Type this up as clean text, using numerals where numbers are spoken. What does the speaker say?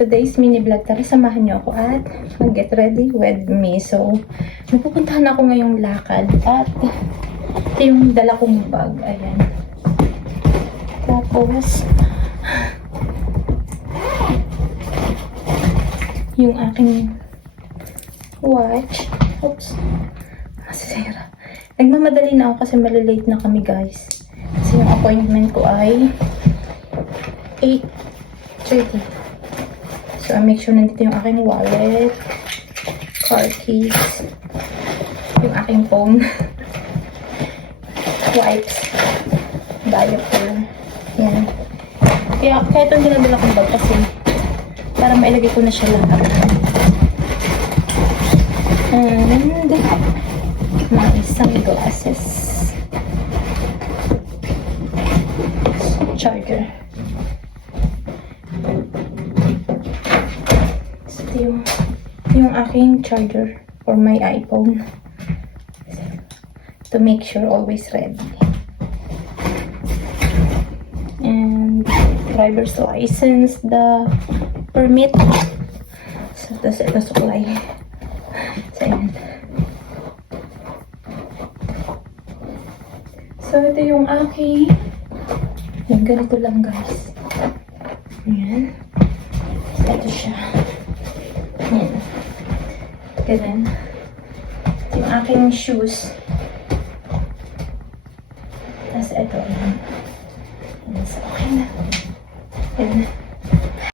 Today's mini vlog, tara samahan niyo ako at mag-get ready with me. So, napupuntahan ako ngayong lakad at ito yung dala kong bag. Ayan. Tapos, yung aking watch. Oops. Masisira. Nagmamadali na ako kasi malilate na kami, guys. Kasi yung appointment ko ay 8:30. So, I make sure nandito yung aking wallet, car keys, yung aking phone, wipes, diaper, yan. Kaya kahit ang dinadala kong bag kasi para mailagay ko na siya lahat. And mga isang glasses, charger. Yung aking charger for my iPhone to make sure always ready. And driver's license, the permit. So, tas ito suklay. So, so, ito yung aking yung ganito lang, guys. Ayan. So, ito siya. Ayan. Ganun. Yung aking shoes. Tapos ito. Ayan. So, okay na. Ayan.